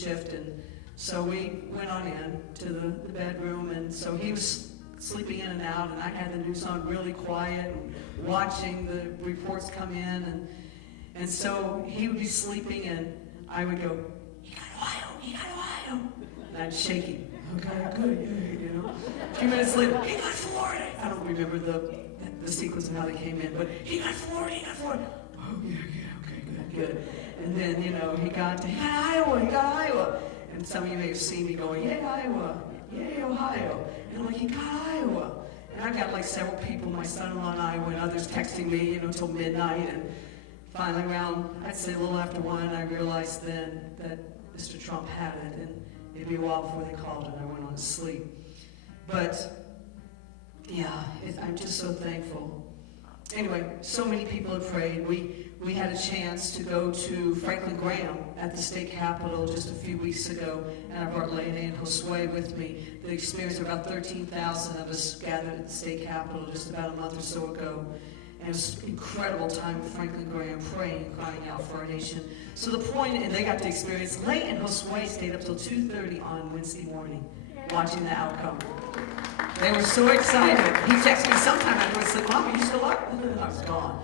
shift, and so we went on in to the bedroom, and so he was sleeping in and out, and I had the news on really quiet, and watching the reports come in, and so he would be sleeping, and I would go, "He got Ohio, he got Ohio," and I'd shake him. Okay, good, yeah, you know. A few minutes later, "He got Florida." I don't remember the sequence of how they came in, but "He got Florida, he got Florida." Oh, yeah, okay, good. And then, you know, he got Iowa. And some of you may have seen me going, "Yay, Iowa, yay, Ohio." And I'm like, "He got Iowa." And I got like several people, my son-in-law in Iowa, and others texting me, you know, till midnight. And finally around, I'd say a little after 1, I realized then that Mr. Trump had it. And it'd be a while before they called, and I went on to sleep. But, yeah, I'm just so thankful. Anyway, so many people have prayed. We had a chance to go to Franklin Graham at the state capitol just a few weeks ago, and I brought Leanne Goff with me. The experience of about 13,000 of us gathered at the state capitol just about a month or so ago. And it was an incredible time with Franklin Graham praying, crying out for our nation. So the point, and they got to experience, Leanne Goff stayed up till 2:30 on Wednesday morning watching the outcome. They were so excited. He texted me sometime afterwards and said, "Mom, are you still up?" I was gone.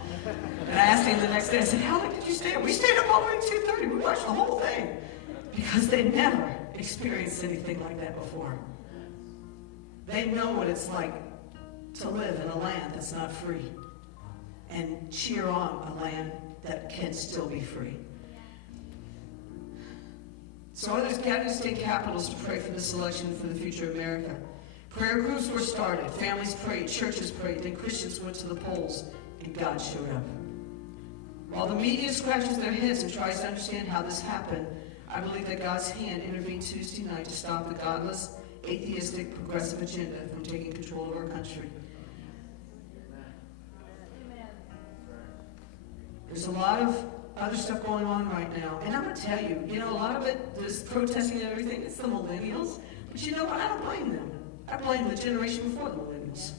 And I asked him the next day, I said, "How long did you stay up?" "We stayed up all the way to 2:30. We watched the whole thing." Because they never experienced anything like that before. They know what it's like to live in a land that's not free and cheer on a land that can still be free. So others gathered at state capitals to pray for this election and for the future of America. Prayer groups were started, families prayed, churches prayed, then Christians went to the polls, and God showed up. While the media scratches their heads and tries to understand how this happened, I believe that God's hand intervened Tuesday night to stop the godless, atheistic, progressive agenda from taking control of our country. There's a lot of other stuff going on right now, and I'm going to tell you, you know, a lot of it, this protesting and everything, it's the millennials, but you know what, I don't blame them. I blame the generation before the millennials.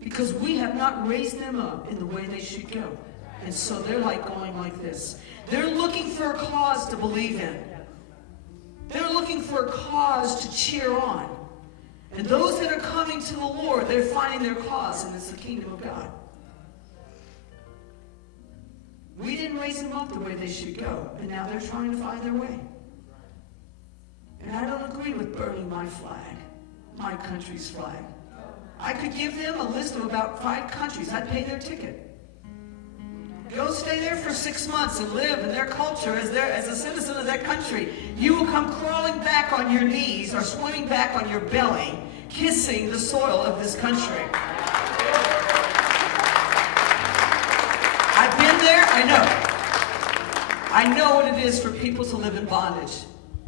Because we have not raised them up in the way they should go. And so they're like going like this. They're looking for a cause to believe in. They're looking for a cause to cheer on. And those that are coming to the Lord, they're finding their cause, and it's the kingdom of God. We didn't raise them up the way they should go, and now they're trying to find their way. And I don't agree with burning my flag, my country's flag. I could give them a list of about 5 countries. I'd pay their ticket. Go stay there for 6 months and live in their culture as a citizen of that country. You will come crawling back on your knees or swimming back on your belly, kissing the soil of this country. I've been there, I know. I know what it is for people to live in bondage,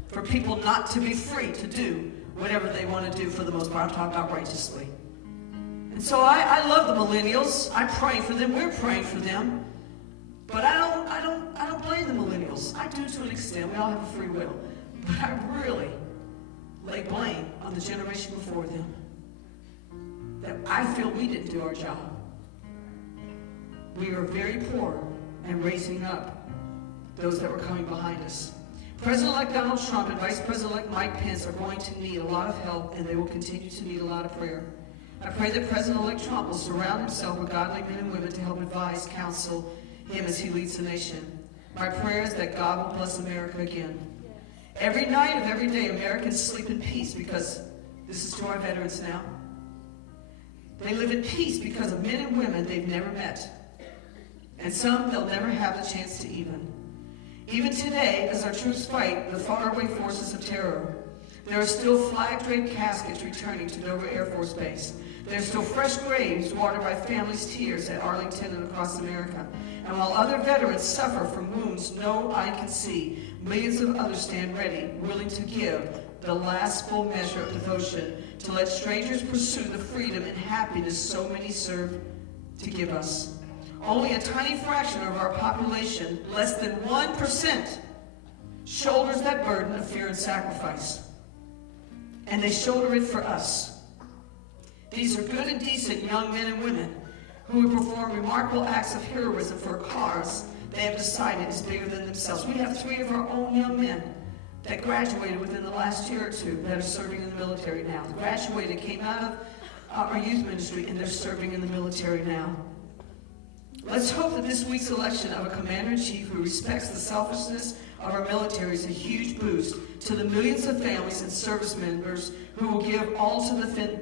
for people not to be free to do whatever they want to do for the most part. I'm talking about righteously. And so I love the millennials. I pray for them. We're praying for them. But I don't blame the millennials. I do to an extent. We all have a free will. But I really lay blame on the generation before them. That I feel we didn't do our job. We were very poor in raising up those that were coming behind us. President-elect Donald Trump and Vice President-elect Mike Pence are going to need a lot of help, and they will continue to need a lot of prayer. I pray that President-elect Trump will surround himself with godly men and women to help advise, counsel him as he leads the nation. My prayer is that God will bless America again. Every night of every day, Americans sleep in peace because, this is to our veterans now, they live in peace because of men and women they've never met. And some they'll never have the chance to even. Even today, as our troops fight the faraway forces of terror, there are still flag-draped caskets returning to Dover Air Force Base. There are still fresh graves watered by families' tears at Arlington and across America. And while other veterans suffer from wounds no eye can see, millions of others stand ready, willing to give the last full measure of devotion to let strangers pursue the freedom and happiness so many serve to give us. Only a tiny fraction of our population, less than 1%, shoulders that burden of fear and sacrifice. And they shoulder it for us. These are good and decent young men and women who would perform remarkable acts of heroism for a cause they have decided is bigger than themselves. We have 3 of our own young men that graduated within the last year or 2 that are serving in the military now. Graduated, came out of our youth ministry, and they're serving in the military now. Let's hope that this week's election of a commander-in-chief who respects the selfishness of our military is a huge boost to the millions of families and service members who will give all to defend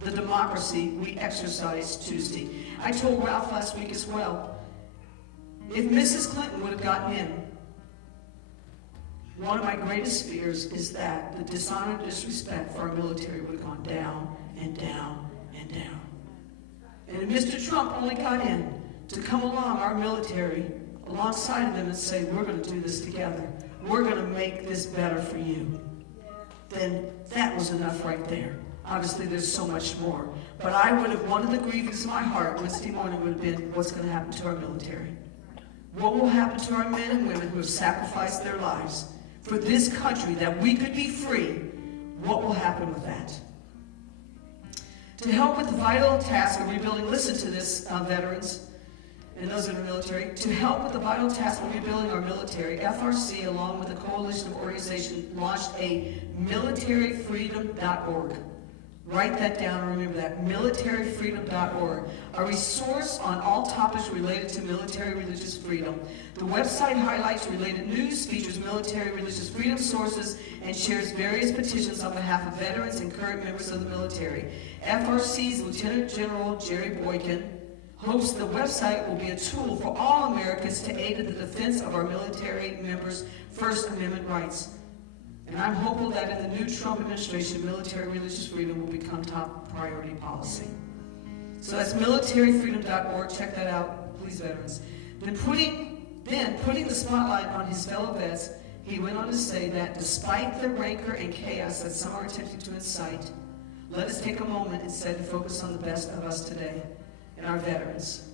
the democracy we exercise Tuesday. I told Ralph last week as well, if Mrs. Clinton would have gotten in, one of my greatest fears is that the dishonor and disrespect for our military would have gone down and down and down. And if Mr. Trump only got in to come along, our military, alongside of them and say, we're going to do this together. We're going to make this better for you. Then that was enough right there. Obviously, there's so much more. But I would have, one of the grievings in my heart Wednesday morning would have been, what's going to happen to our military? What will happen to our men and women who have sacrificed their lives for this country that we could be free? What will happen with that? To help with the vital task of rebuilding, listen to this, veterans and those in the military, to help with the vital task of rebuilding our military, FRC, along with a coalition of organizations, launched a militaryfreedom.org. Write that down and remember that, militaryfreedom.org, a resource on all topics related to military religious freedom. The website highlights related news, features military religious freedom sources, and shares various petitions on behalf of veterans and current members of the military. FRC's Lieutenant General Jerry Boykin hopes the website will be a tool for all Americans to aid in the defense of our military members' First Amendment rights. And I'm hopeful that in the new Trump administration, military religious freedom will become top priority policy. So that's militaryfreedom.org. Check that out, please, veterans. Then putting the spotlight on his fellow vets, he went on to say that despite the rancor and chaos that some are attempting to incite, let us take a moment instead to focus on the best of us today and our veterans.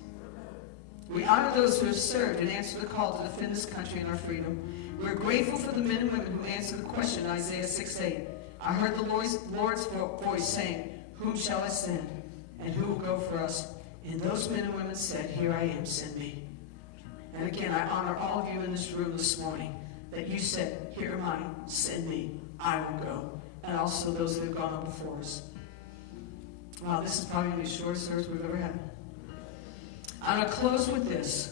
We honor those who have served and answered the call to defend this country and our freedom. We're grateful for the men and women who answered the question in Isaiah 6:8. I heard the Lord's voice saying, whom shall I send, and who will go for us? And those men and women said, here I am, send me. And again, I honor all of you in this room this morning that you said, here am I, send me, I will go. And also those that have gone on before us. Wow, this is probably going to be the shortest service we've ever had. I'm going to close with this.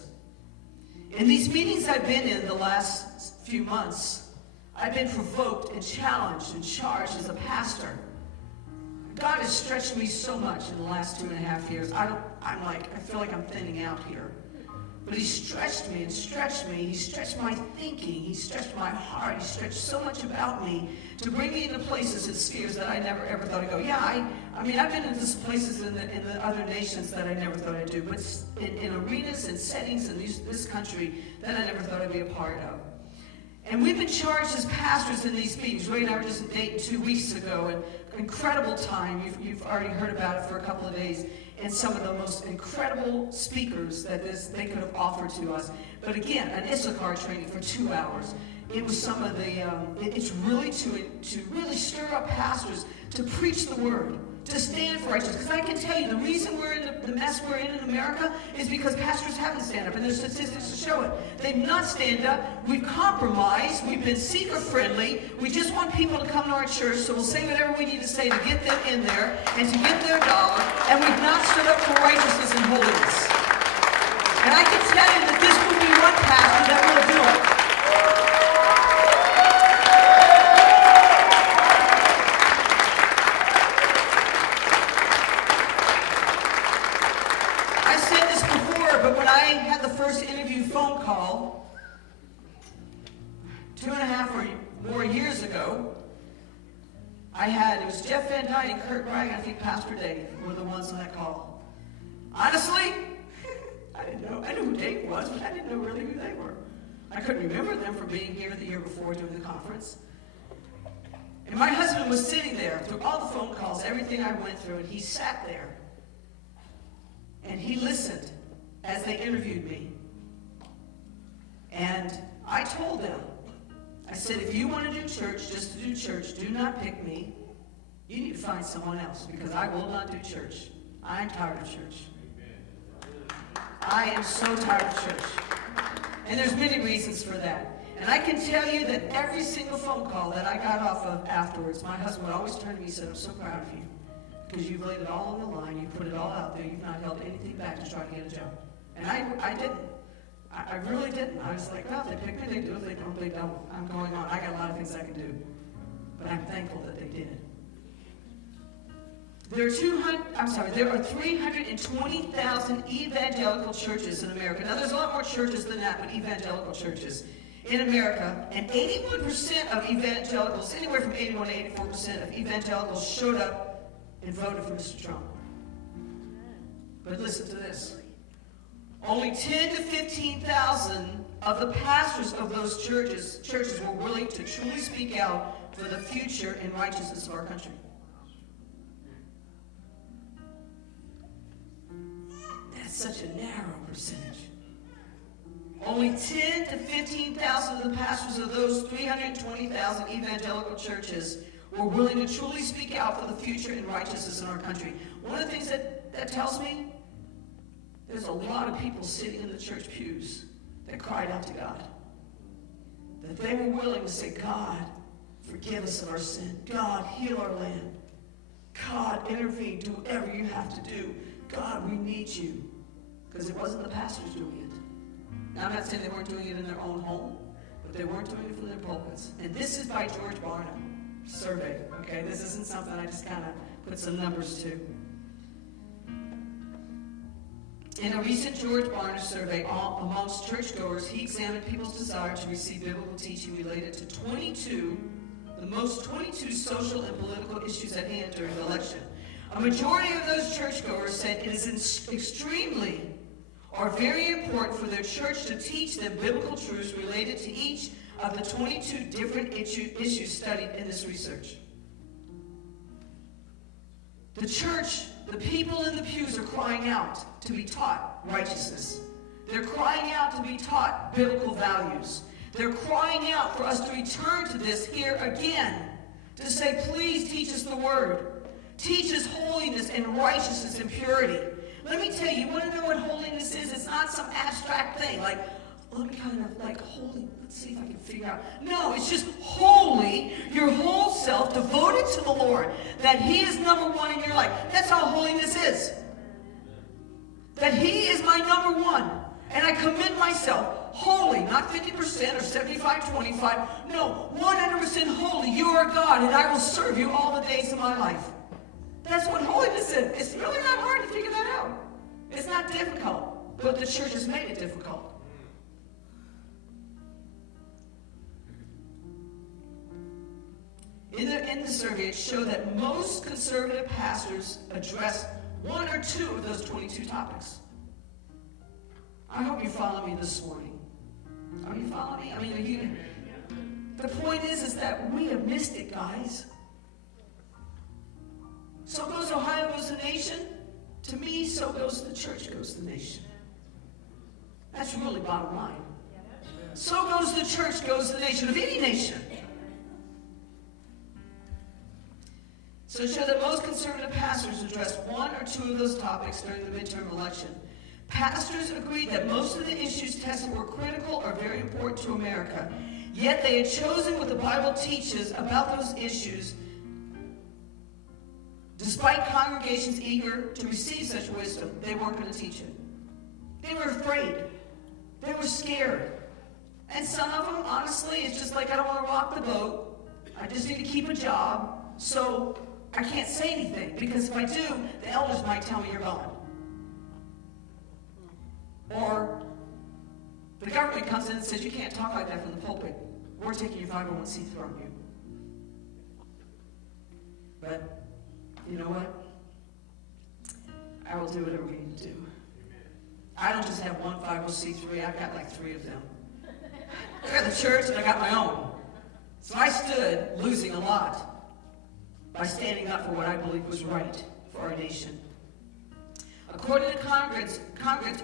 In these meetings I've been in the last few months, I've been provoked and challenged and charged as a pastor. God has stretched me so much in the last 2.5 years. I feel like I'm thinning out here. But he stretched me and stretched me. He stretched my thinking. He stretched my heart. He stretched so much about me to bring me into places and spheres that I never ever thought I'd go. Yeah, I've been into places in the other nations that I never thought I'd do, but in arenas and settings in this country that I never thought I'd be a part of. And we've been charged as pastors in these meetings. Ray and I were just in Dayton 2 weeks ago, and incredible time. You've already heard about it for a couple of days. And some of the most incredible speakers that they could have offered to us. But again, an Issachar training for 2 hours. It was some of the, it's really to really stir up pastors to preach the word, to stand for righteousness. Because I can tell you, the reason we're in the mess we're in America is because pastors haven't stand up, and there's statistics to show it. They've not stand up. We've compromised. We've been seeker-friendly. We just want people to come to our church, so we'll say whatever we need to say to get them in there and to get their dollar, and we've not stood up for righteousness and holiness. And I can tell you that this will be one pastor that will do it. But when I had the first interview phone call 2.5 or more years ago, it was Jeff Van Dyke and Kurt Bragg, and I think Pastor Dave were the ones on that call. Honestly, I didn't know. I knew who Dave was, but I didn't know really who they were. I couldn't remember them from being here the year before doing the conference. And my husband was sitting there through all the phone calls, everything I went through, and he sat there. And he listened as they interviewed me. And I told them, I said, if you want to do church, just to do church, do not pick me. You need to find someone else, because I will not do church. I am tired of church. I am so tired of church. And there's many reasons for that. And I can tell you that every single phone call that I got off of afterwards, my husband would always turn to me and say, I'm so proud of you. Because you've laid it all on the line, you've put it all out there, you've not held anything back to try to get a job. And I didn't. I really didn't. I was like, well, if they pick me, they do. If they don't, they don't. I'm going on. I got a lot of things I can do. But I'm thankful that they did. There are 320,000 evangelical churches in America. Now, there's a lot more churches than that, but evangelical churches in America. And 81% of evangelicals, anywhere from 81 to 84% of evangelicals showed up and voted for Mr. Trump. But listen to this. Only 10 to 15,000 of the pastors of those churches were willing to truly speak out for the future and righteousness of our country. That's such a narrow percentage. Only 10 to 15,000 of the pastors of those 320,000 evangelical churches were willing to truly speak out for the future and righteousness in our country. One of the things that tells me, there's a lot of people sitting in the church pews that cried out to God. That they were willing to say, God, forgive us of our sin. God, heal our land. God, intervene. Do whatever you have to do. God, we need you. Because it wasn't the pastors doing it. Now, I'm not saying they weren't doing it in their own home, but they weren't doing it from their pulpits. And this is by George Barna survey. Okay, this isn't something I just kind of put some numbers to. In a recent George Barna survey amongst churchgoers, he examined people's desire to receive biblical teaching related to the most 22 social and political issues at hand during the election. A majority of those churchgoers said it is extremely or very important for their church to teach them biblical truths related to each of the 22 different issues studied in this research. The church, the people in the pews are crying out to be taught righteousness. They're crying out to be taught biblical values. They're crying out for us to return to this here again, to say, please teach us the word. Teach us holiness and righteousness and purity. Let me tell you, you want to know what holiness is? It's not some abstract thing, like, let me kind of like holy, let's see if I can figure out. No, it's just holy, your whole self devoted to the Lord, that He is number one in your life. That's how holiness is. That He is my number one. And I commit myself holy, not 50% or 75-25. No, 100% holy. You are God, and I will serve you all the days of my life. That's what holiness is. It's really not hard to figure that out. It's not difficult, but the church has made it difficult. In the survey, it showed that most conservative pastors address one or two of those 22 topics. I hope you follow me this morning. Are you following me? I mean, the point is that we have missed it, guys. So goes Ohio, goes the nation. To me, so goes the church, goes the nation. That's really bottom line. So goes the church, goes the nation, of any nation. So it showed that most conservative pastors addressed one or two of those topics during the midterm election. Pastors agreed that most of the issues tested were critical or very important to America, yet they had chosen what the Bible teaches about those issues. Despite congregations eager to receive such wisdom, they weren't going to teach it. They were afraid. They were scared. And some of them, honestly, it's just like, I don't want to rock the boat. I just need to keep a job. So I can't say anything, because if I do, the elders might tell me you're gone. Or the government comes in and says, you can't talk like that from the pulpit. We're taking your 501c from you. But you know what? I will do whatever we need to do. I don't just have one 501c3. I've got like 3 of them. I got the church and I got my own. So I stood losing a lot by standing up for what I believe was right for our nation. According to Congress,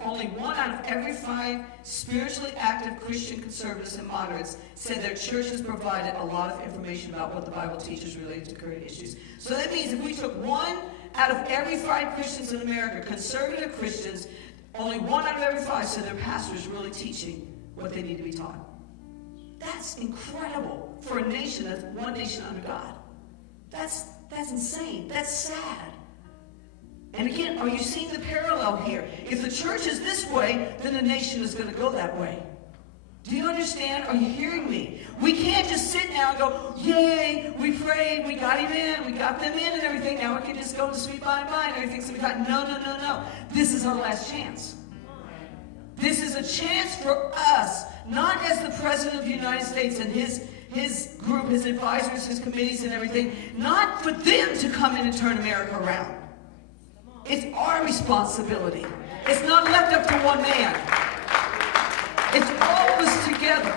only 1 out of every 5 spiritually active Christian conservatives and moderates said their churches provided a lot of information about what the Bible teaches related to current issues. So that means if we took 1 out of every 5 Christians in America, conservative Christians, only 1 out of every 5 said their pastor is really teaching what they need to be taught. That's incredible for a nation that's one nation under God. That's insane. That's sad. And again, are you seeing the parallel here? If the church is this way, then the nation is going to go that way. Do you understand? Are you hearing me? We can't just sit now and go, yay, we prayed, we got him in, we got them in and everything. Now we can just go to sweet by and by and everything's going to be fine. No. This is our last chance. This is a chance for us, not as the President of the United States and his group, his advisors, his committees and everything, not for them to come in and turn America around. It's our responsibility. It's not left up to one man. It's all of us together.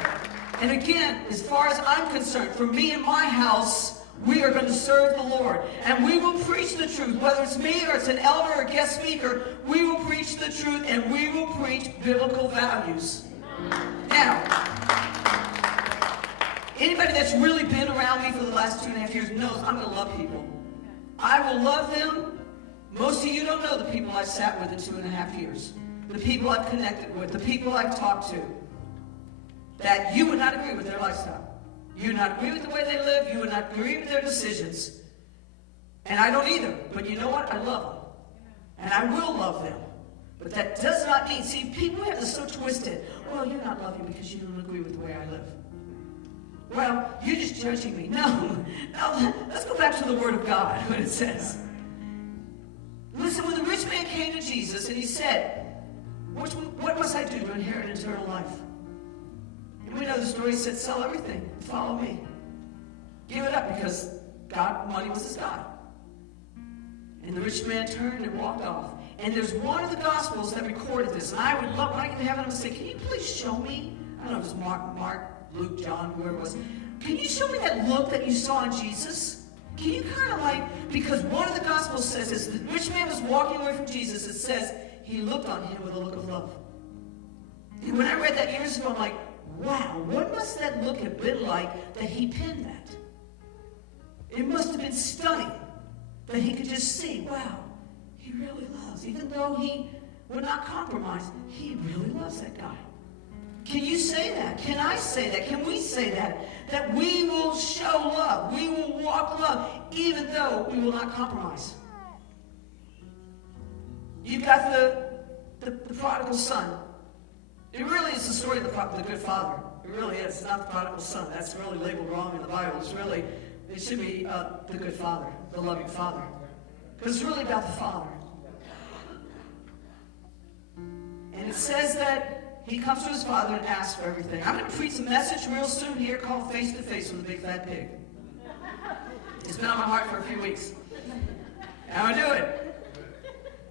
And again, as far as I'm concerned, for me and my house, we are going to serve the Lord. And we will preach the truth. Whether it's me or it's an elder or a guest speaker, we will preach the truth and we will preach biblical values. Now, anybody that's really been around me for the last 2.5 years knows I'm going to love people. I will love them. Most of you don't know the people I've sat with in 2.5 years. The people I've connected with, the people I've talked to, that you would not agree with their lifestyle. You would not agree with the way they live. You would not agree with their decisions. And I don't either. But you know what? I love them. And I will love them. But that does not mean, see, people have this so twisted. Well, you're not loving because you don't agree with the way I live. Well, you're just judging me. No, let's go back to the Word of God, what it says. Listen, when the rich man came to Jesus and he said, what must I do to inherit eternal life? And we know the story. He said, sell everything and follow me. Give it up because money was his God. And the rich man turned and walked off. And there's one of the Gospels that recorded this. And I would love, when I get to heaven, I'm going to say, can you please show me? I don't know if it was Mark, Luke, John, whoever it was. Can you show me that look that you saw in Jesus? Can you kind of because one of the Gospels says as the rich man was walking away from Jesus, it says he looked on him with a look of love. And when I read that years ago, I'm like, wow, what must that look have been like that he penned that? It must have been stunning that he could just see, wow, he really loves. Even though he would not compromise, he really loves that guy. Can you say that? Can I say that? Can we say that? That we will show love. We will walk love, even though we will not compromise. You've got the prodigal son. It really is the story of the good father. It really is. It's not the prodigal son. That's really labeled wrong in the Bible. It should be the good father, the loving father. Because it's really about the father. And it says that he comes to his father and asks for everything. I'm going to preach a message real soon here called Face to Face with a Big Fat Pig. It's been on my heart for a few weeks. And I'm going to do it.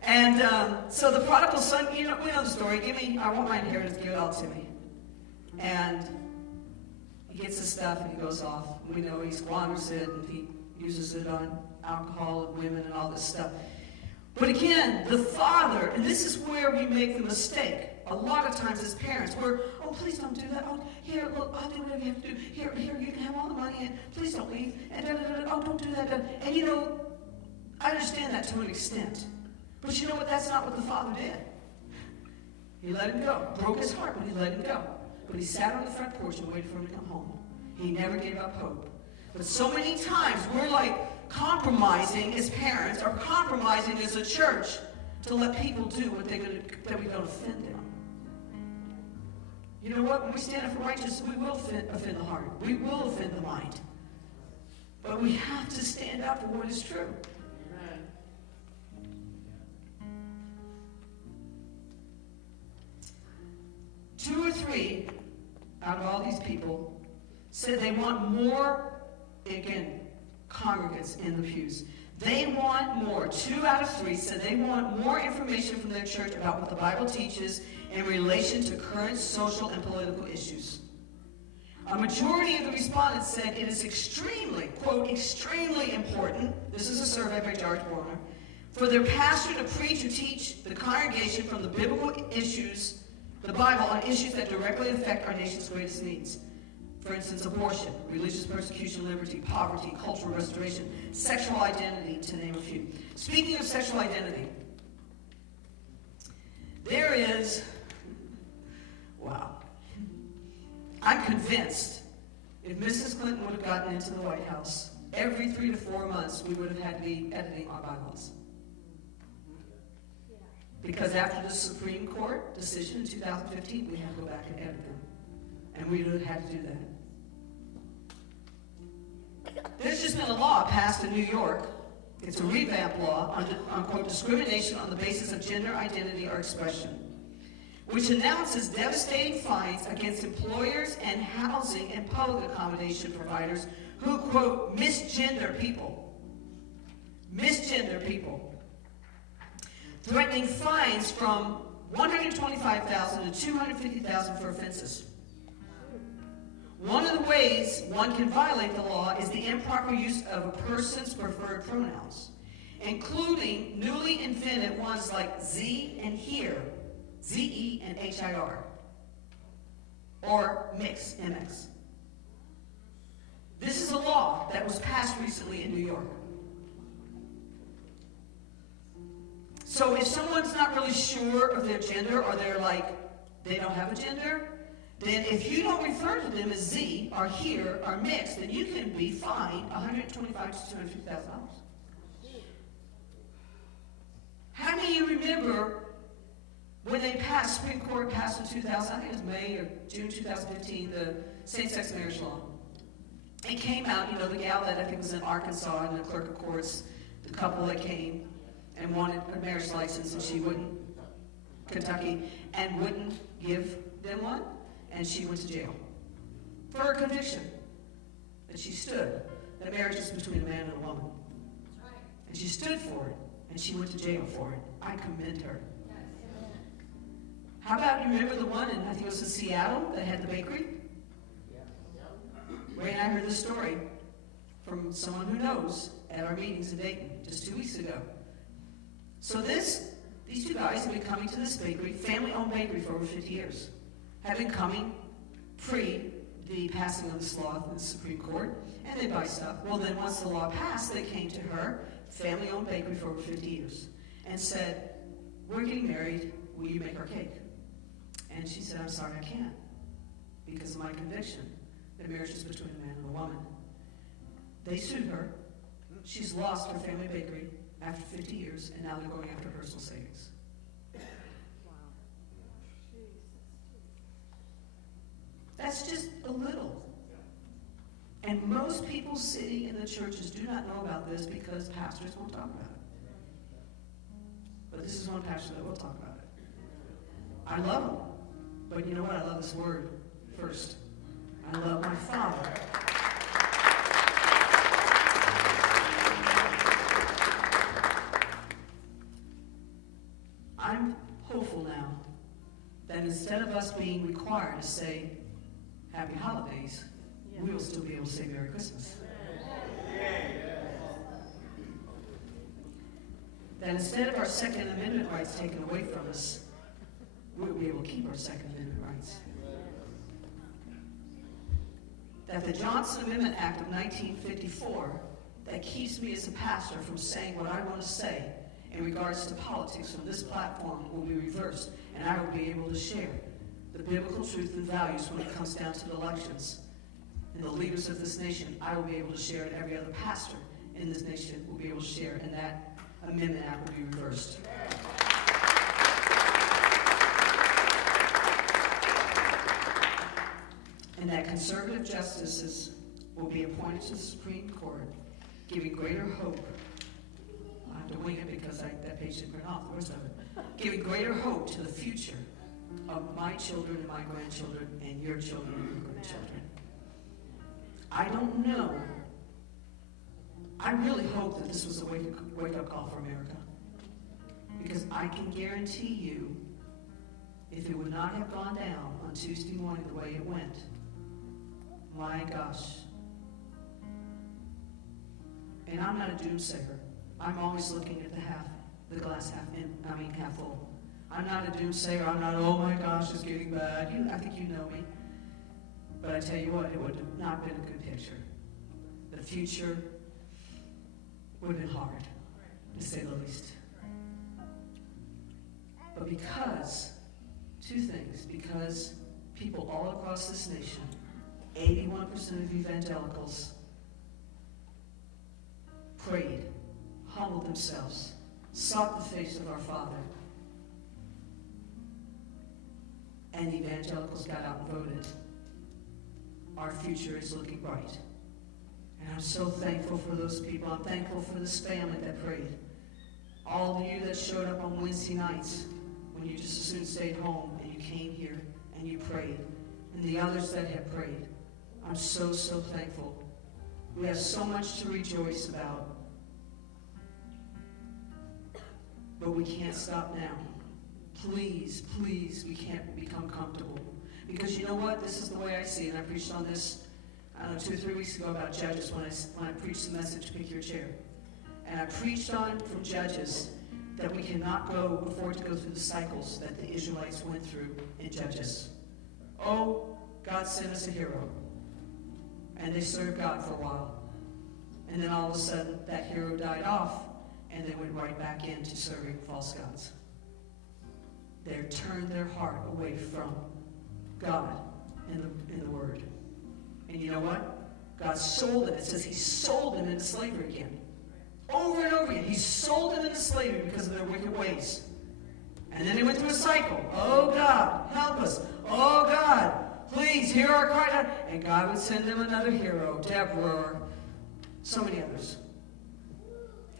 And so the prodigal son, we know the story. I want my inheritance, give it all to me. And he gets his stuff and he goes off. We know he squanders it and he uses it on alcohol and women and all this stuff. But again, the father, and this is where we make the mistake. A lot of times as parents, we're, oh, please don't do that. Oh, here, look, I'll do whatever you have to do. Here, you can have all the money, and please don't leave. And oh, don't do that. And I understand that to an extent. But you know what? That's not what the father did. He let him go. Broke his heart, but he let him go. But he sat on the front porch and waited for him to come home. He never gave up hope. But so many times we're like compromising as parents or compromising as a church to let people do what that we don't offend them. You know what? When we stand up for righteousness, we will offend the heart. We will offend the mind. But we have to stand up for what is true. Amen. 2 or 3 out of all these people said they want more, again, congregants in the pews. They want more. 2 out of 3 said they want more information from their church about what the Bible teaches in relation to current social and political issues. A majority of the respondents said it is extremely, quote, extremely important, this is a survey by George Warner, for their pastor to preach or teach the congregation from the biblical issues, the Bible, on issues that directly affect our nation's greatest needs. For instance, abortion, religious persecution, liberty, poverty, cultural restoration, sexual identity, to name a few. Speaking of sexual identity, there is, wow, I'm convinced if Mrs. Clinton would have gotten into the White House, every 3 to 4 months we would have had to be editing our bylaws. Because after the Supreme Court decision in 2015, we had to go back and edit them. And we would have had to do that. There's just been a law passed in New York. It's a revamped law on quote, discrimination on the basis of gender identity or expression, which announces devastating fines against employers and housing and public accommodation providers who, quote, misgender people. Misgender people. Threatening fines from $125,000 to $250,000 for offenses. One of the ways one can violate the law is the improper use of a person's preferred pronouns, including newly invented ones like Z and here, Z-E and H-I-R, or mix, MX. This is a law that was passed recently in New York. So if someone's not really sure of their gender, or they're like, they don't have a gender, then if you don't refer to them as Z, or here, or mixed, then you can be fined $125,000 to $250,000. How many of you remember when they passed, Supreme Court passed in 2000, I think it was May or June 2015, the same-sex marriage law? It came out, the gal that I think was in Arkansas and the clerk of courts, the couple that came and wanted a marriage license, and she wouldn't, Kentucky, and wouldn't give them one, and she went to jail for her conviction. And she stood. That marriage is between a man and a woman. And she stood for it, and she went to jail for it. I commend her. How about, you remember the one in, I think it was in Seattle, that had the bakery? Ray and I heard this story from someone who knows at our meetings in Dayton just 2 weeks ago. So these two guys have been coming to this bakery, family-owned bakery, for over 50 years. Have been coming pre the passing of this law in the Supreme Court, and they buy stuff. Well, then once the law passed, they came to her, family-owned bakery for over 50 years, and said, we're getting married, will you make our cake? And she said, I'm sorry, I can't, because of my conviction that marriage is between a man and a woman. They sued her. She's lost her family bakery after 50 years, and now they're going after personal savings. That's just a little. And most people sitting in the churches do not know about this because pastors won't talk about it. But this is one pastor that will talk about it. I love him. But you know what? I love this word first. I love my Father. I'm hopeful now that instead of us being required to say Happy Holidays, we will still be able to say Merry Christmas. That instead of our Second Amendment rights taken away from us, we'll be able to keep our Second Amendment rights. That the Johnson Amendment Act of 1954 that keeps me as a pastor from saying what I want to say in regards to politics from this platform will be reversed, and I will be able to share the biblical truth and values when it comes down to the elections. And the leaders of this nation, I will be able to share, and every other pastor in this nation will be able to share, and that Amendment Act will be reversed. And that conservative justices will be appointed to the Supreme Court, giving greater hope. I have to wing it because that page didn't print off the rest of it. Giving greater hope to the future of my children and my grandchildren and your children and your grandchildren. I don't know. I really hope that this was a wake-up call for America. Because I can guarantee you, if it would not have gone down on Tuesday morning the way it went, my gosh. And I'm not a doomsayer. I'm always looking at the glass half full. I'm not a doomsayer. I'm not, oh my gosh, it's getting bad. I think you know me. But I tell you what, it would have not been a good picture. The future would have been hard, to say the least. But because, two things, because people all across this nation, 81% of evangelicals, prayed, humbled themselves, sought the face of our Father, and evangelicals got out and voted. Our future is looking bright. And I'm so thankful for those people. I'm thankful for this family that prayed. All of you that showed up on Wednesday nights when you just as soon stayed home and you came here and you prayed. And the others that have prayed. I'm so, so thankful. We have so much to rejoice about. But we can't stop now. Please, please, we can't become comfortable. Because you know what? This is the way I see it. And I preached on this, I don't know, 2 or 3 weeks ago about Judges when I preached the message, Pick Your Chair. And I preached on from Judges that we cannot afford to go through the cycles that the Israelites went through in Judges. Oh, God sent us a hero. And they served God for a while. And then all of a sudden, that hero died off, and they went right back into serving false gods. They turned their heart away from God in the Word. And you know what? God sold it. It says he sold them into slavery again. Over and over again. He sold them into slavery because of their wicked ways. And then they went through a cycle. Oh, God, help us. Oh, God, please hear our cry. And God would send them another hero, Deborah, or so many others.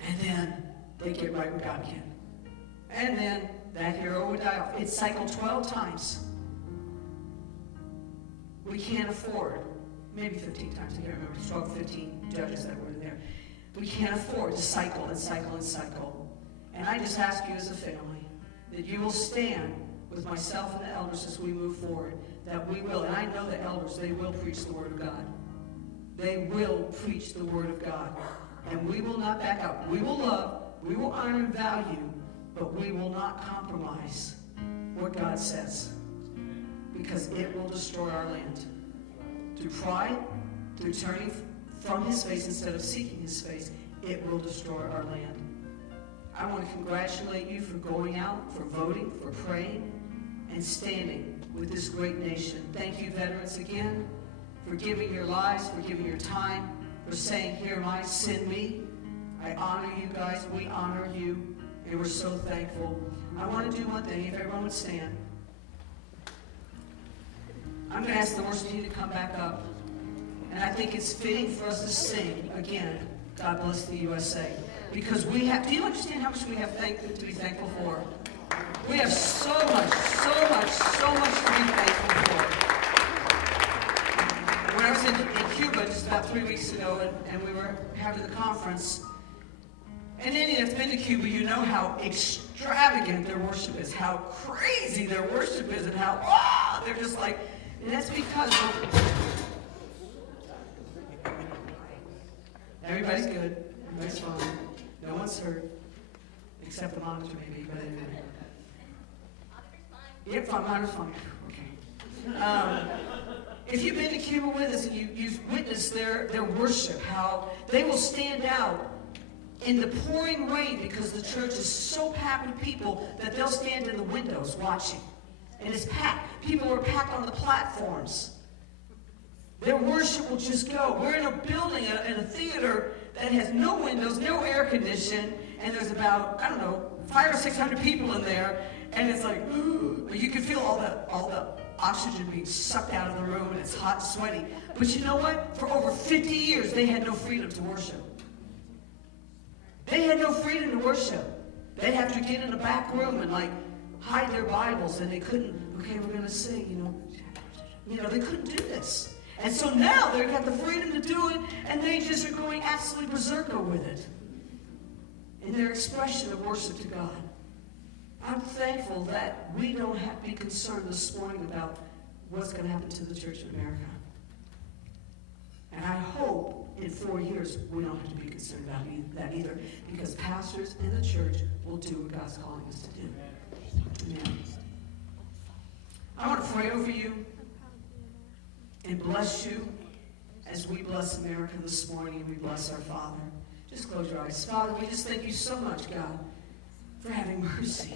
And then they get right with God again. And then that hero would die off. It cycled 12 times. We can't afford, maybe 15 times, I can't remember, 12, 15 judges that were there. We can't afford to cycle and cycle and cycle. And I just ask you as a family that you will stand with myself and the elders as we move forward, that we will, and I know the elders, they will preach the Word of God. They will preach the Word of God. And we will not back out. We will love, we will honor and value, but we will not compromise what God says, because it will destroy our land. Through pride, through turning from his face instead of seeking his face, it will destroy our land. I want to congratulate you for going out, for voting, for praying, and standing with this great nation. Thank you, veterans, again, for giving your lives, for giving your time, for saying, here am I, send me. I honor you guys. We honor you. And we're so thankful. I want to do one thing, if everyone would stand. I'm going to ask the worship team to come back up. And I think it's fitting for us to sing again, God Bless the USA. Because we have, do you understand how much we have to be thankful for? We have so much to be thankful for. When I was in Cuba just about 3 weeks ago, and we were having the conference, and any that's been to Cuba, you know how extravagant their worship is, how crazy their worship is, and how, they're just like, and that's because everybody's good, everybody's fine, no one's hurt, except the monitor maybe, but anyway. Yep, monitor's fine. Okay. If you've been to Cuba with us and you've witnessed their worship, how they will stand out in the pouring rain because the church is so packed with people that they'll stand in the windows watching. And it's packed. People are packed on the platforms. Their worship will just go. We're in a building, in a theater that has no windows, no air condition, and there's about, 500 or 600 people in there, and it's like, ooh, you can feel all the oxygen being sucked out of the room, and it's hot and sweaty. But you know what? For over 50 years, they had no freedom to worship. They had no freedom to worship. They'd have to get in a back room and hide their Bibles, and they couldn't, okay, we're going to sing, they couldn't do this. And so now they've got the freedom to do it, and they just are going absolutely berserker with it in their expression of worship to God. I'm thankful that we don't have to be concerned this morning about what's going to happen to the Church of America. And I hope in 4 years we don't have to be concerned about that either, because pastors in the church will do what God's calling us to do. Amen. I want to pray over you and bless you as we bless America this morning and we bless our Father. Just close your eyes. Father, we just thank you so much, God, for having mercy.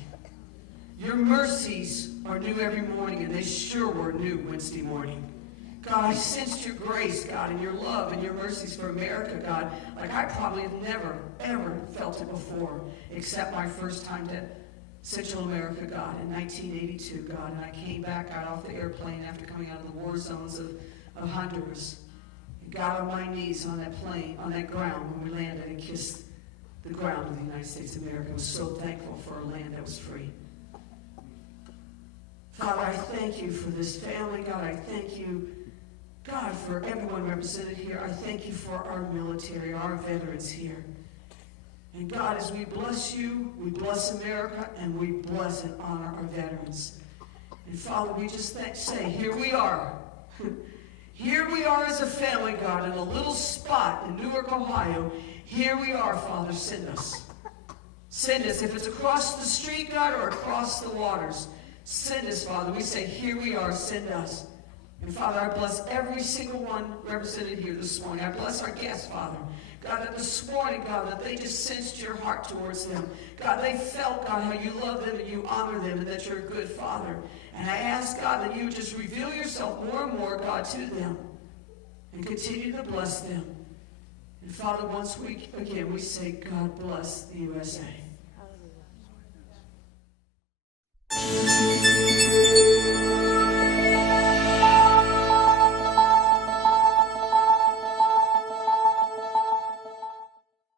Your mercies are new every morning, and they sure were new Wednesday morning. God, I sensed your grace, God, and your love and your mercies for America, God, like I probably have never, ever felt it before, except my first time to Central America, God, in 1982, God. And I came back, got off the airplane after coming out of the war zones of Honduras, and got on my knees on that plane, on that ground when we landed, and kissed the ground of the United States of America. I was so thankful for a land that was free. Father, I thank you for this family. God, I thank you, God, for everyone represented here. I thank you for our military, our veterans here. And God, as we bless you, we bless America, and we bless and honor our veterans. And Father, we just say, here we are. Here we are as a family, God, in a little spot in Newark, Ohio. Here we are, Father, send us. Send us. If it's across the street, God, or across the waters, send us, Father. We say, here we are, send us. And Father, I bless every single one represented here this morning. I bless our guests, Father. God, that this morning, God, that they just sensed your heart towards them. God, they felt, God, how you love them and you honor them and that you're a good Father. And I ask, God, that you would just reveal yourself more and more, God, to them and continue to bless them. And Father, once again, we say, God bless the USA.